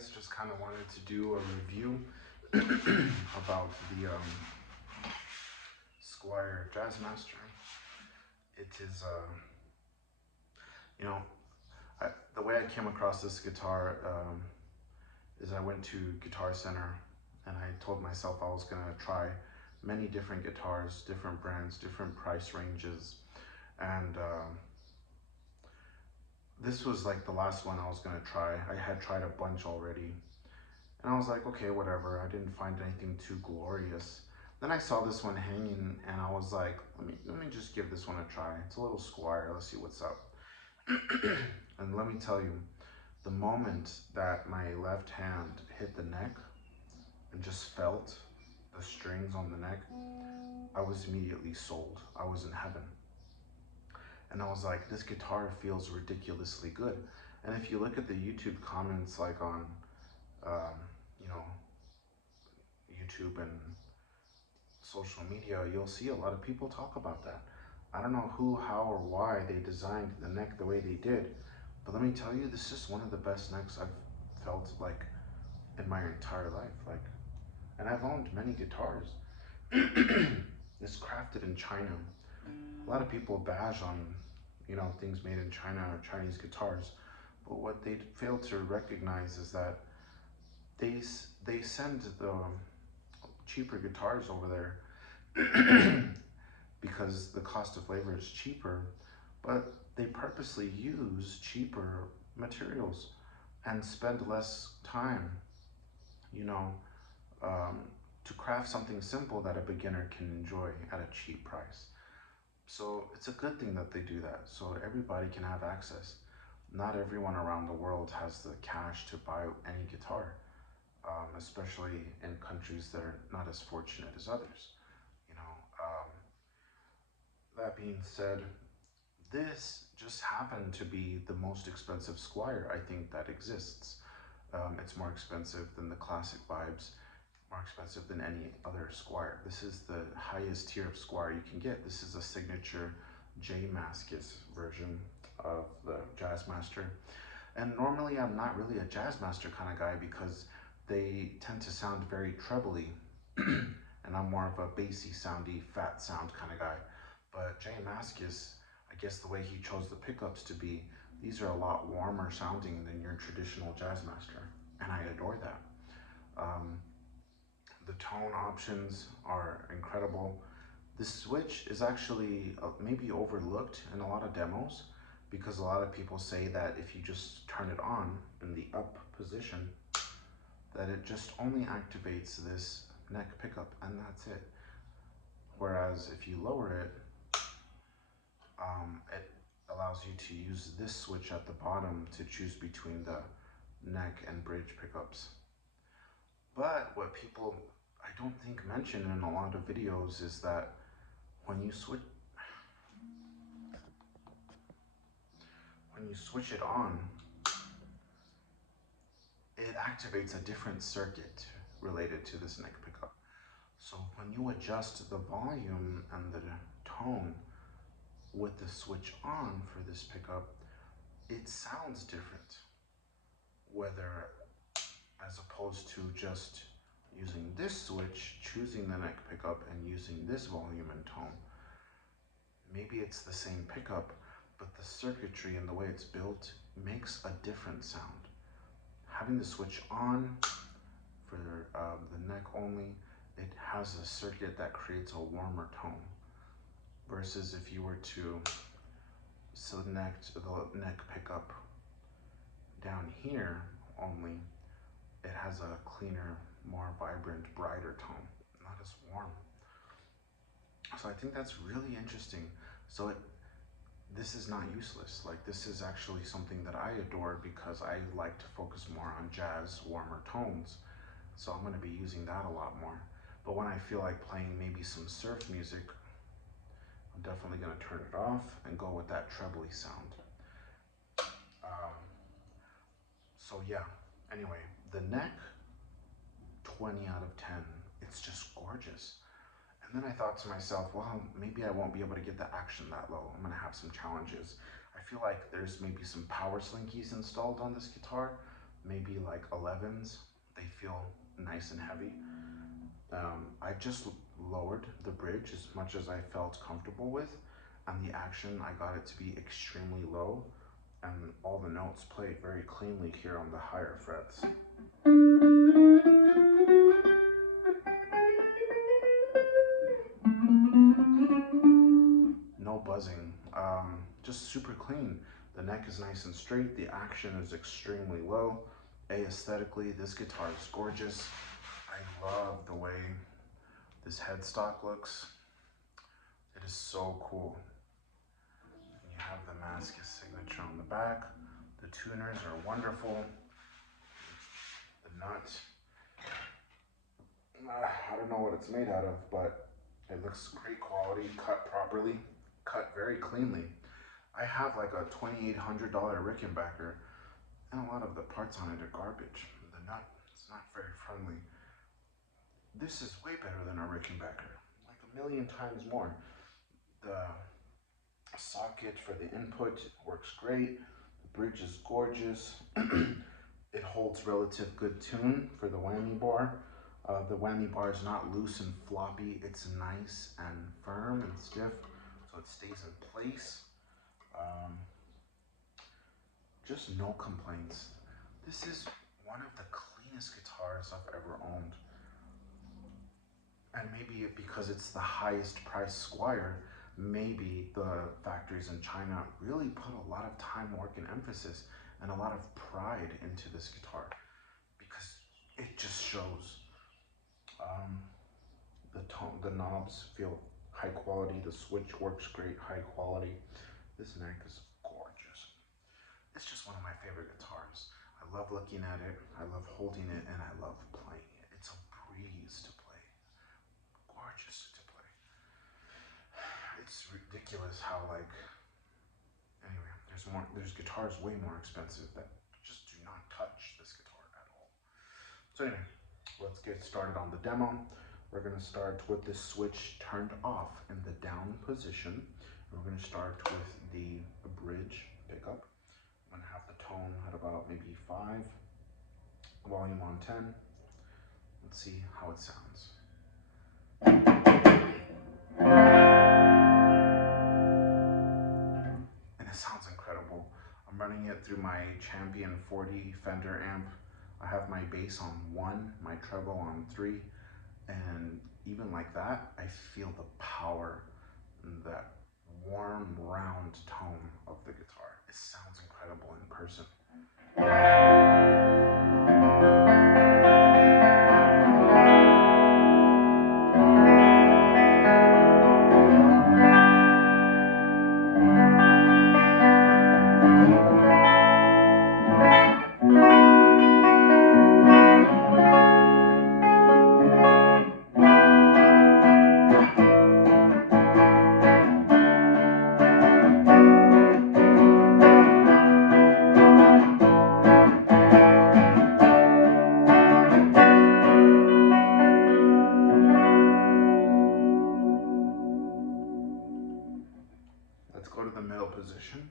guys, just kind of wanted to do a review about the Squier Jazzmaster. It is, you know, the way I came across this guitar is I went to Guitar Center and I told myself I was gonna try many different guitars, different brands, different price ranges, and this was like the last one I was gonna try. I had tried a bunch already, and I was like, okay, whatever. I didn't find anything too glorious. Then I saw this one hanging, and I was like, let me just give this one a try. It's a little Squier. Let's see what's up. And let me tell you, the moment that my left hand hit the neck and just felt the strings on the neck, I was immediately sold. I was in heaven. And I was like, this guitar feels ridiculously good. And if you look at the YouTube comments, like on, you know, YouTube and social media, you'll see a lot of people talk about that. I don't know who, how, or why they designed the neck the way they did, but let me tell you, this is one of the best necks I've felt like in my entire life. Like, and I've owned many guitars. It's crafted in China. A lot of people bash on, you know, things made in China or Chinese guitars, but what they fail to recognize is that they send the cheaper guitars over there because the cost of labor is cheaper, but they purposely use cheaper materials and spend less time, you know, to craft something simple that a beginner can enjoy at a cheap price. So it's a good thing that they do that, so everybody can have access. Not everyone around the world has the cash to buy any guitar, especially in countries that are not as fortunate as others. You know, that being said, this just happened to be the most expensive Squier I think that exists. It's more expensive than the classic vibes, more expensive than any other Squier. This is the highest tier of Squier you can get. This is a signature J Mascis version of the Jazzmaster. And normally I'm not really a Jazzmaster kind of guy because they tend to sound very trebly, and I'm more of a bassy soundy, fat sound kind of guy. But J Mascis, I guess the way he chose the pickups to be, these are a lot warmer sounding than your traditional Jazzmaster, and I adore that. The tone options are incredible. The switch is actually maybe overlooked in a lot of demos because a lot of people say that if you just turn it on in the up position, that it just only activates this neck pickup and that's it. Whereas if you lower it, it allows you to use this switch at the bottom to choose between the neck and bridge pickups. But what people, I don't think, mention in a lot of videos is that when you switch it on, it activates a different circuit related to this neck pickup. So when you adjust the volume and the tone with the switch on for this pickup, it sounds different, whether as opposed to just using this switch, choosing the neck pickup and using this volume and tone. Maybe it's the same pickup, but the circuitry and the way it's built makes a different sound. Having the switch on for the neck only, it has a circuit that creates a warmer tone, versus if you were to select the neck pickup down here only, it has a cleaner, more vibrant, brighter tone, not as warm. So I think that's really interesting. So this is not useless. Like, this is actually something that I adore because I like to focus more on jazz, warmer tones. So I'm going to be using that a lot more. But when I feel like playing maybe some surf music, I'm definitely going to turn it off and go with that trebly sound. So yeah, anyway, the neck, 20 out of 10. It's just gorgeous. And then I thought to myself, well, maybe I won't be able to get the action that low. I'm going to have some challenges. I feel like there's maybe some power slinkies installed on this guitar maybe like 11s. They feel nice and heavy. I just lowered the bridge as much as I felt comfortable with, and the action, I got it to be extremely low, and all the notes played very cleanly here on the higher frets. No buzzing, just super clean. The neck is nice and straight, the action is extremely low. Aesthetically, this guitar is gorgeous. I love the way this headstock looks. It is so cool. And you have the Mascis signature on the back. The tuners are wonderful. The nut, I don't know what it's made out of, but it looks great quality, cut properly, cut very cleanly. I have like a $2,800 Rickenbacker, and a lot of the parts on it are garbage. The nut is not very friendly. This is way better than a Rickenbacker, like a million times more. The socket for the input works great. The bridge is gorgeous. It holds relative good tune for the whammy bar. The whammy bar is not loose and floppy. It's nice and firm and stiff, so it stays in place. Just no complaints. This is one of the cleanest guitars I've ever owned. And maybe because it's the highest price Squier, maybe the factories in China really put a lot of time, work, and emphasis and a lot of pride into this guitar, because it just shows. The knobs feel high quality. The switch works great, high quality. This neck is gorgeous. It's just one of my favorite guitars. I love looking at it, I love holding it, and I love playing it. It's a breeze to play. Gorgeous to play. It's ridiculous how, like, anyway, there's guitars way more expensive that just do not touch this guitar at all. So anyway, let's get started on the demo. We're gonna start with this switch turned off in the down position. We're gonna start with the bridge pickup. I'm gonna have the tone at about maybe 5, volume on 10. Let's see how it sounds. And it sounds incredible. I'm running it through my Champion 40 Fender amp. I have my bass on 1, my treble on 3, and even like that, I feel the power and that warm, round tone of the guitar. It sounds incredible in person. Let's go to the middle position.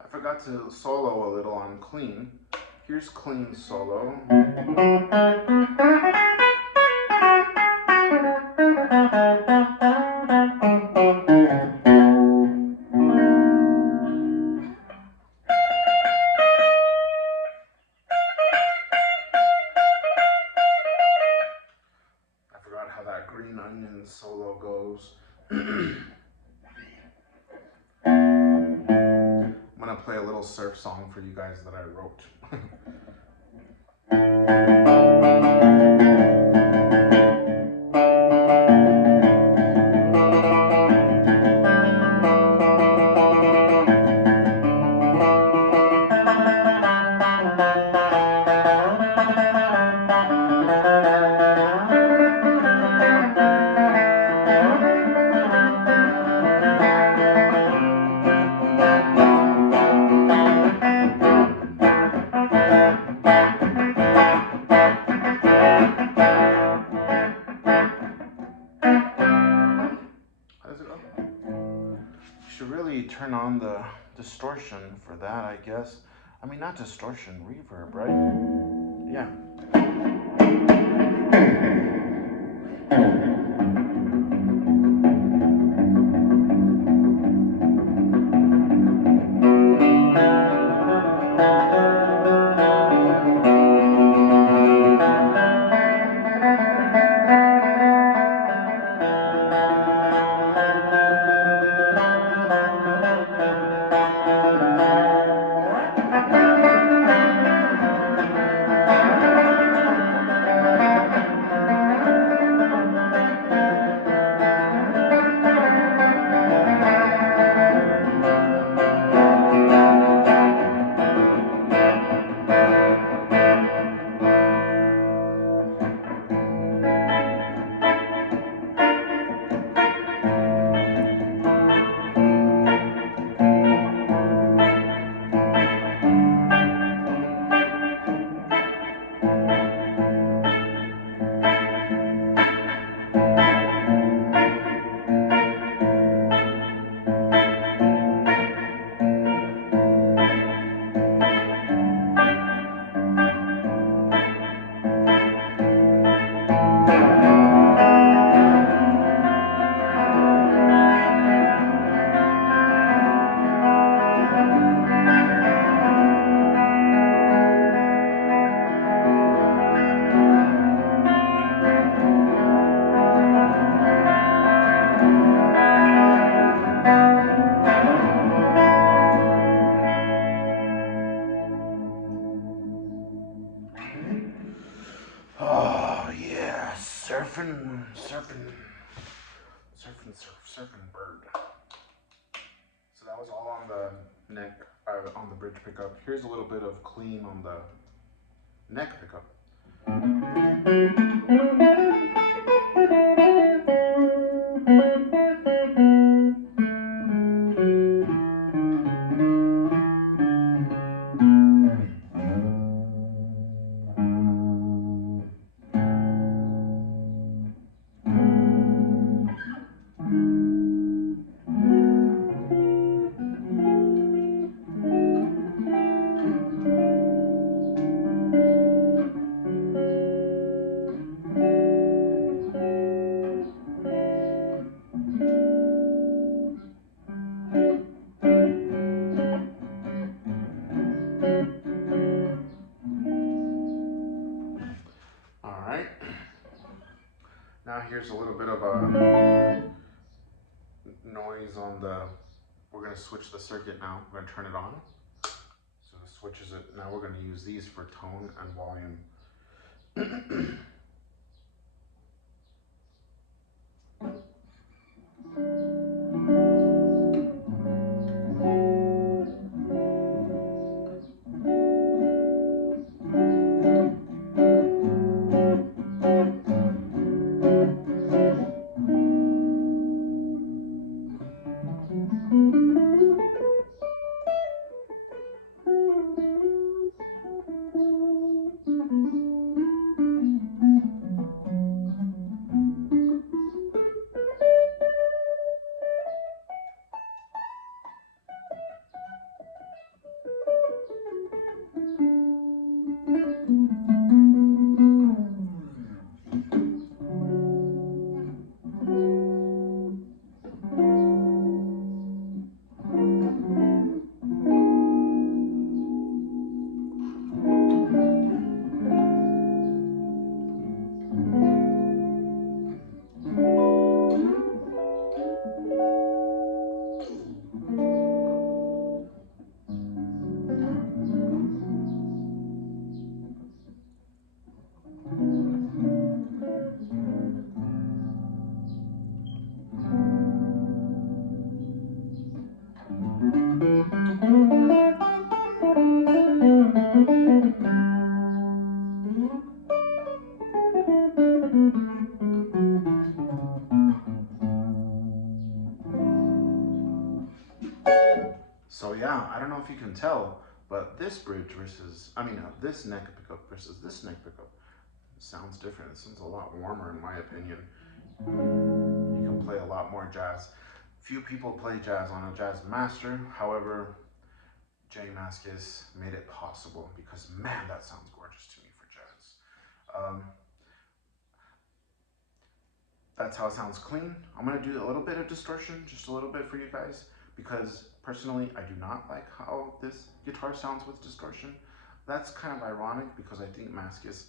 I forgot to solo a little on clean. Here's clean solo. I forgot how that green onion solo goes. I'm gonna play a little surf song for you guys that I wrote. Should really turn on the distortion for that, I guess. I mean, not distortion, reverb, right? Yeah. Oh yeah, surfing bird. So that was all on the neck, on the bridge pickup. Here's a little bit of clean on the neck pickup. Alright, now here's a little bit of a noise on the, we're going to switch the circuit now, we're going to turn it on. So it switches it, now we're going to use these for tone and volume. So yeah, I don't know if you can tell, but this bridge versus, this neck pickup versus this neck pickup sounds different. It sounds a lot warmer in my opinion. You can play a lot more jazz. Few people play jazz on a Jazzmaster. However, Jay Mascis made it possible because man, that sounds gorgeous to me for jazz. That's how it sounds clean. I'm gonna do a little bit of distortion, just a little bit for you guys, because personally, I do not like how this guitar sounds with distortion. That's kind of ironic because I think Mascis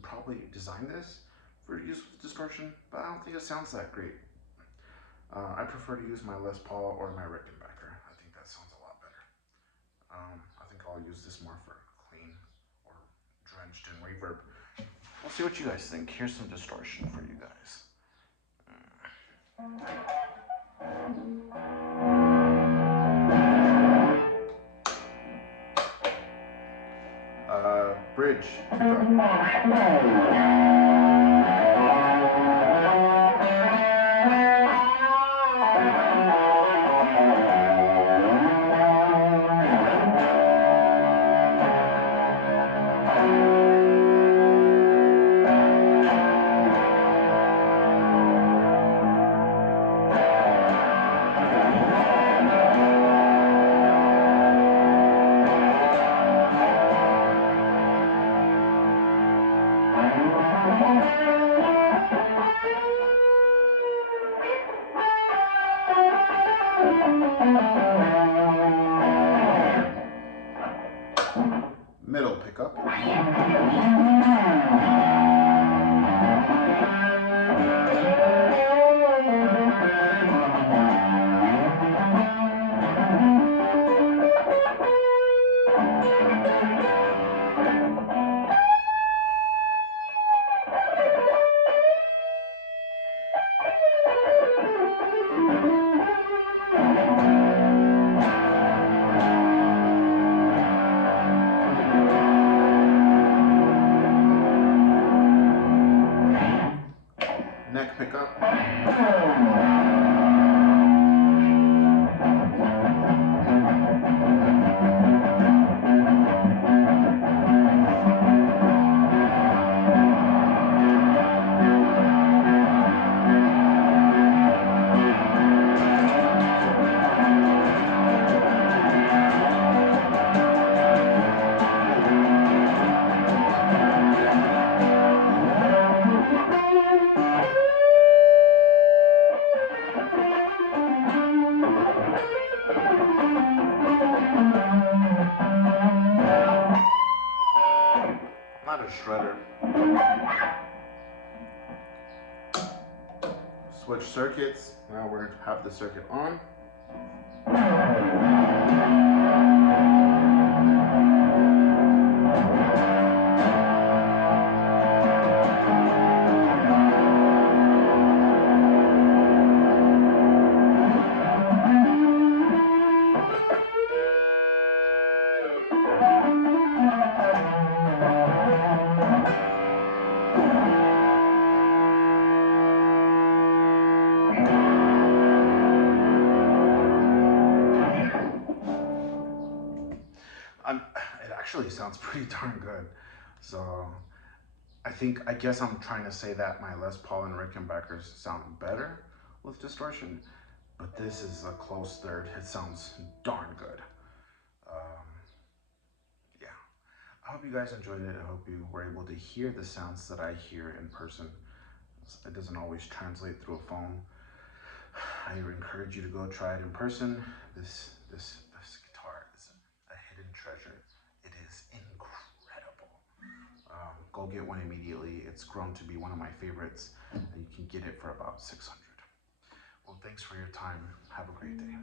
probably designed this for use with distortion, but I don't think it sounds that great. I prefer to use my Les Paul or my Rickenbacker. I think that sounds a lot better. I think I'll use this more for clean or drenched in reverb. We'll see what you guys think. Here's some distortion for you guys. Bridge. Middle pickup. Neck pickup. Not a shredder. Switch circuits. Now we have the circuit on. It actually sounds pretty darn good. So I guess I'm trying to say that my Les Paul and Rickenbackers sound better with distortion, but this is a close third. It sounds darn good. Yeah, I hope you guys enjoyed it. I hope you were able to hear the sounds that I hear in person. It doesn't always translate through a phone. I encourage you to go try it in person. This guitar is a hidden treasure. It is incredible. Go get one immediately. It's grown to be one of my favorites, and you can get it for about $600. Well, thanks for your time. Have a great day.